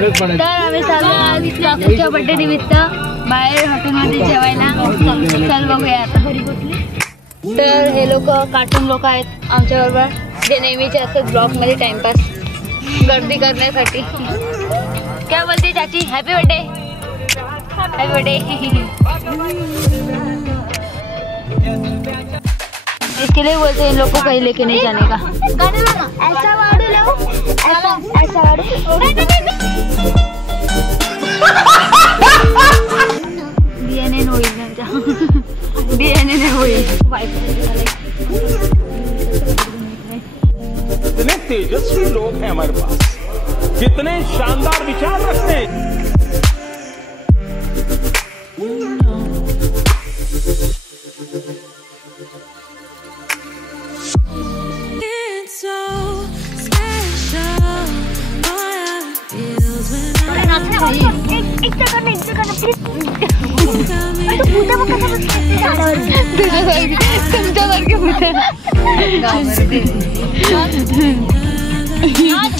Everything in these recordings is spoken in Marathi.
तर आम्ही चाललो काकूच्या बर्थडे निमित्त बाहेर हॉटेलमध्ये जेवायला. चल बघूया आता. तर हे लोक कार्टून लोक आहेत आमच्या बरोबर, जे नेहमीचे असतात ब्लॉग मध्ये टाइमपास गर्दी करण्यासाठी. क्या बोलते चाची? Happy birthday. Happy birthday. इसके लिए बोलते हैं इन लोग को कहीं लेके नहीं जाने का. ऐसा वाड़ू लो, ऐसा वाड़ू. DNA होईल त्यांच्या. DNA होईल. कितने तेजस्वी लोग हैं हमारे पास, कितने शानदार विचार रखते हैं. तुमच्यासारखे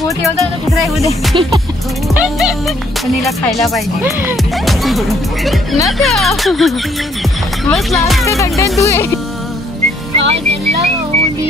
मोठे होता कुत्रा नीला खायला पाहिजे. बस लास्ट कंटेंट तू आहे.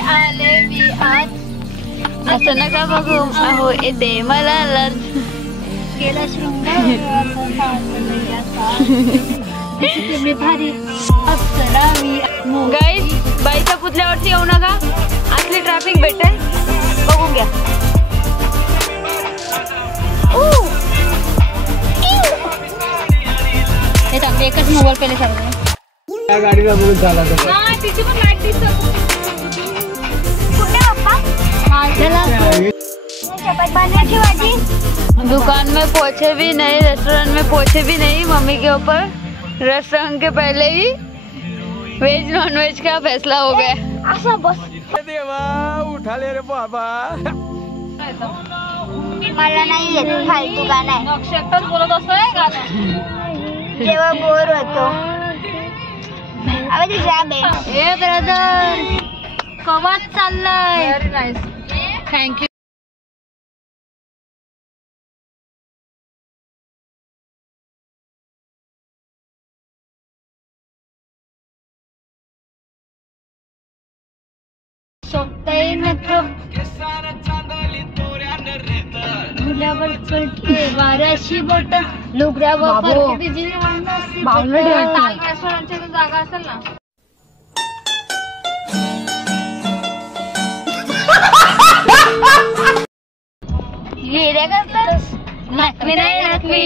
आले मी आज असं नका बघू अहो येते मला लज केला शृंगार गाईज. बाईच्या पुतल्यावरती येऊ नका, असली ट्रॅफिक भेटेल बघून घ्या. हे चांगले एकच मोबाईल पहिले चालू गाडीला बघून चाला. तिची पण लाईट दिसत दुकान में पहुंचे भी नहीं, रेस्टोरेंट में पहुंचे भी नहीं. मम्मी के ऊपर रेस्टोरेंट के पहले ही वेज नॉन वेज का फैसला हो गया. ऐसा बस देवा उठा ले रे बाबा. मला नाही येत फालतू गाणं आहे. नक्षत्र बोलत असतोय गाणं जेव्हा बोर होतो. अबे जाम आहे. ए ब्रदर कवाच चाललाय. Very nice. थँक्यू. गुलाबर चलते वाऱ्याशी बोट लुगड्यावर जागा असेल ना. येड्या करतात. नाचवी नाही नाचवी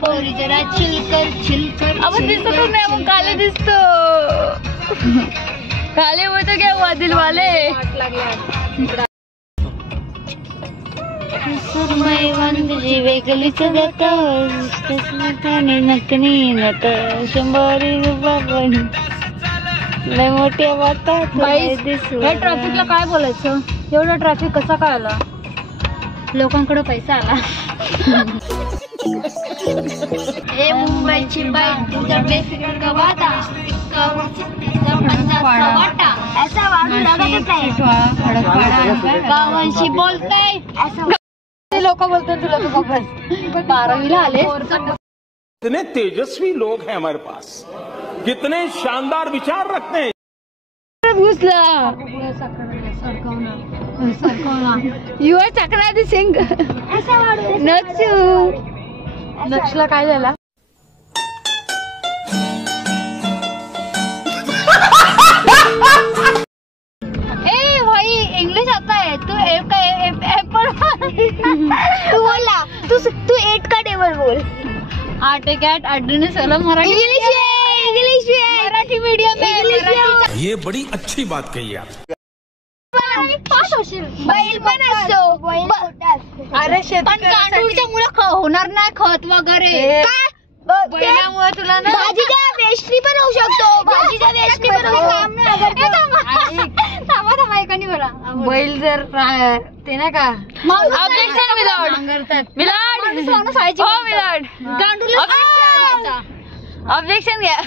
पोरी जरा चिलकर. आपण दिसतो तो नाही, आपण काले दिसतो. काले होतो क्या हुआ दिल वाले. जी वेगळीच जात नकनी नत शंभरी बाबणी लय मोठ्या वाटतात. या ट्रॅफिकला काय बोलायचं? एवढं ट्रॅफिक कसा काय आला? लोकांकडे पैसा आला. ए मुंबईची बाई तुझा बेसिक गवाटा ऐसा गावांशी बोलताय. लोक बोलतात तुला तू बस 12वीला आले. कितने तेजस्वी लोग हैं हमारे पास, कितने शानदार विचार रखते हैं. घुसला यू आर चक्रादी सिंग. नचू नक्षला काय झाला? ए भाई इंग्लिश आता है. तू एप का एप्पल तू बोला. तू 8 का टेबल बोल. 8 कॅट अडून सला मराठी. इंग्लिश मराठी मीडियम में. ये बड़ी अच्छी बात कही आप. बैल पण असतो. अरे पण गांडूळच्या मुळे होणार नाही खत वगैरे. बैलामुळे तुला ना भाजीच्या वेस्टनी पण होऊ शकतो. भाजीच्या वेस्टनी पण काम नाही. थांबा ऐकानी बोला. बैल जर ते नाही का ऑब्जेक्शन ऑब्जेक्शन घ्या.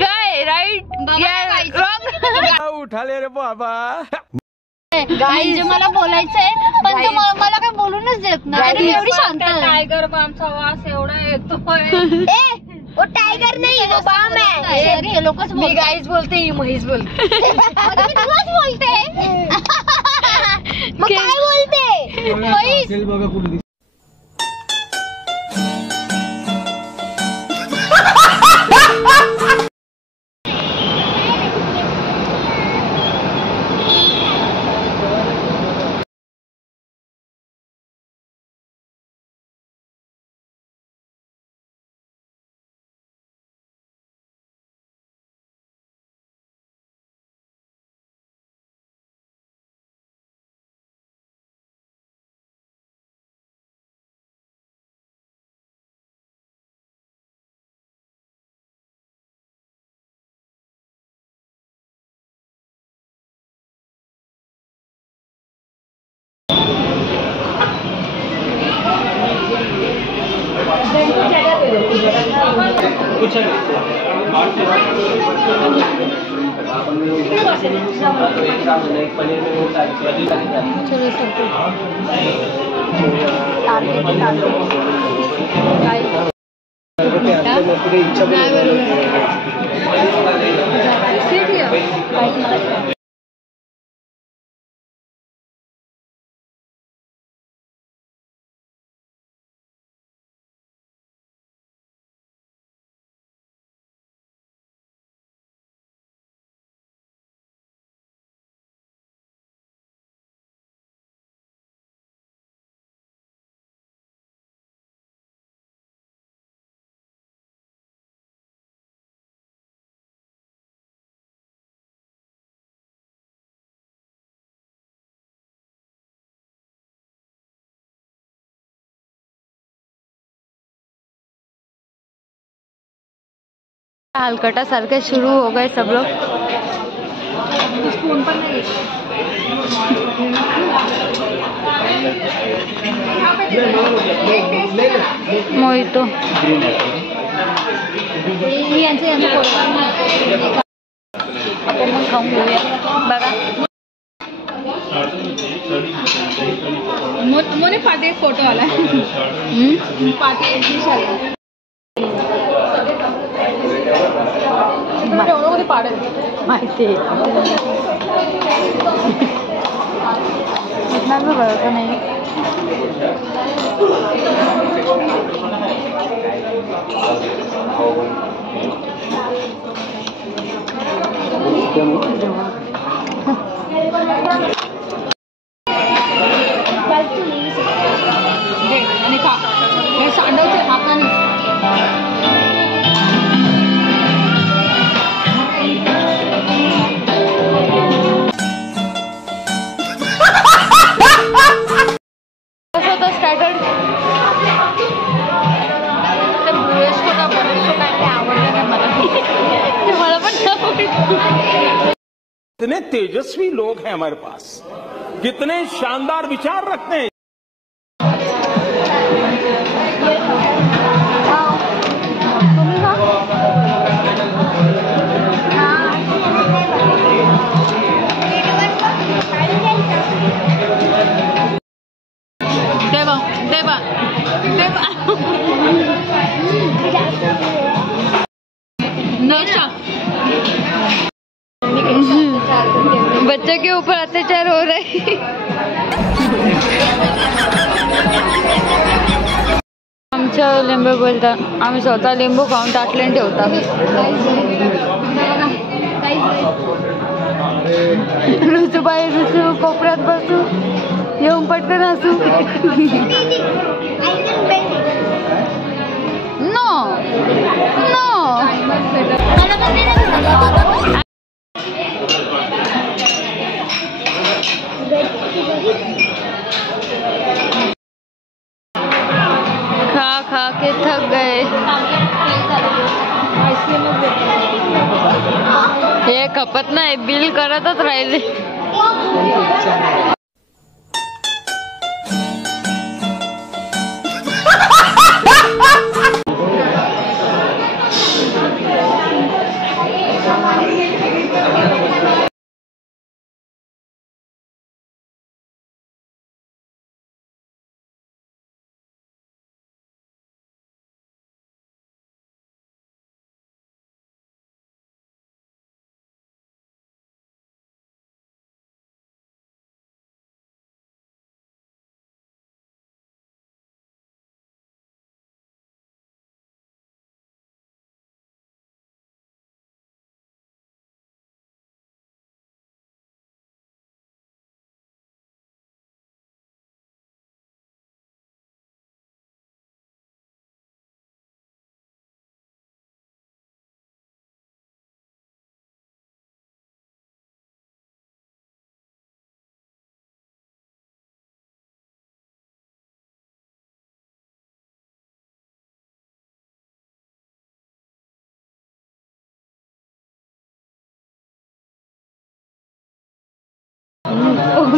काय राईट रॉंग उठा ले रे बाबा. म्हणजे मला बोलायचंय पण तू मला काय बोलूनच देत नाही. एवढी शांत आहे. टायगर बामचा वास एवढा येतोय. वो टाइगर नहीं वो बाम है. हे लोकच मी गाईच बोलते, ही म्हैस बोलते. मी तुलाच बोलते. मग काय बोलते? म्हैस. हलकटा सारखे शुरू हो गए सब लोग. मोहितो आपण मग खाऊन घेऊया. बघा मोने पाठी एक फोटो आला. पाठी एक दिवस आला. माहिती इतना भी बड़ा नहीं. आणि खा हे सांडवते हाताने. कितने तेजस्वी लोग हैं हमारे पास, कितने शानदार विचार रखते हैं. बच्चे के ऊपर अत्याचार हो रहे हैं. आमच्या लिंबू बोलता आम्ही स्वतः लिंबू खाऊन टाकले आणि ठेवता. रुसू बाई रुसू कोपऱ्यात बसू येऊन पटकन असू. नो नो खा खा के थक गए. हे खपत नाही, बिल करतच राहिले.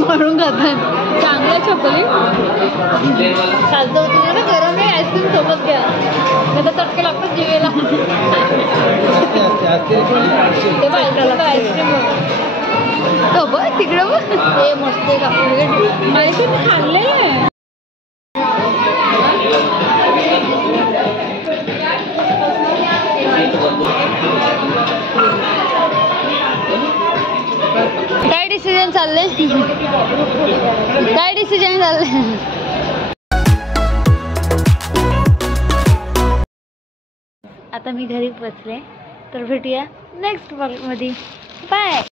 म्हणून खातात. चांगल्या चपली चालतं होतं ना गरम आहे आईस्क्रीम सोबत घ्या नाही तर चटके लागतात जिवेला. ते बायकाला आईस्क्रीम तो बघ तिकडं बघ ते मस्त आहे का आईस्क्रीम खाल्लेलं आहे. काय डिसिजन चाललंय काय डिसिजन चाललंय. आता मी घरी पोचले तर भेटूया नेक्स्ट व्लॉग मध्ये. बाय.